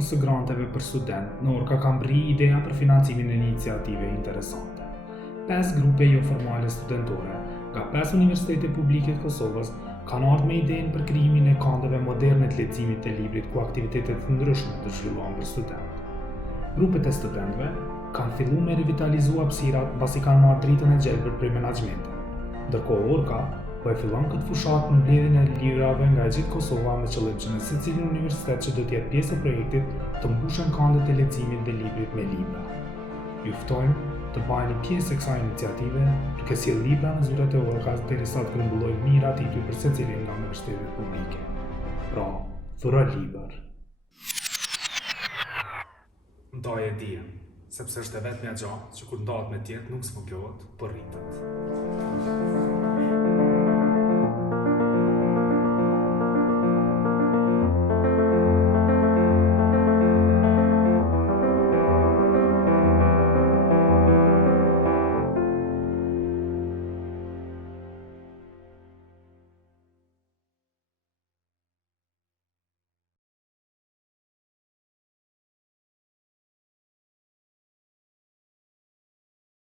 sistemës së granteve për student, në orë ka kam rri ideja për financimin e iniciative interesante. 5 grupe jo formale studentore, nga 5 universitete publike të Kosovës, kanë ardhur me idenë për krijimin e kandeve moderne të leximit të librit ku aktivitetet të ndryshme të zhvillohen për student. Grupet e studentëve kanë filluar me revitalizu hapësirat pasi kanë marrë dritën e gjelbër prej menaxhmentit. Ndërkohë Orka po e fillon këtë fushat në mbledhjen e librave nga e gjithë Kosova me qëllim që në secili universitet që do të jetë pjesë e projektit të mbushën kandet e leximit dhe librit me libra. Ju ftojmë të bëheni pjesë e kësaj iniciative, duke sjellë libra në zyrat e Orkës derisa të grumbullojnë mirat i tyre për secilin nga universitetet publike. Pra, thura libër. Ndaj e dijen, sepse është e vetmja gjë që kur ndahet me tjetër nuk sfugjohet, por rritet.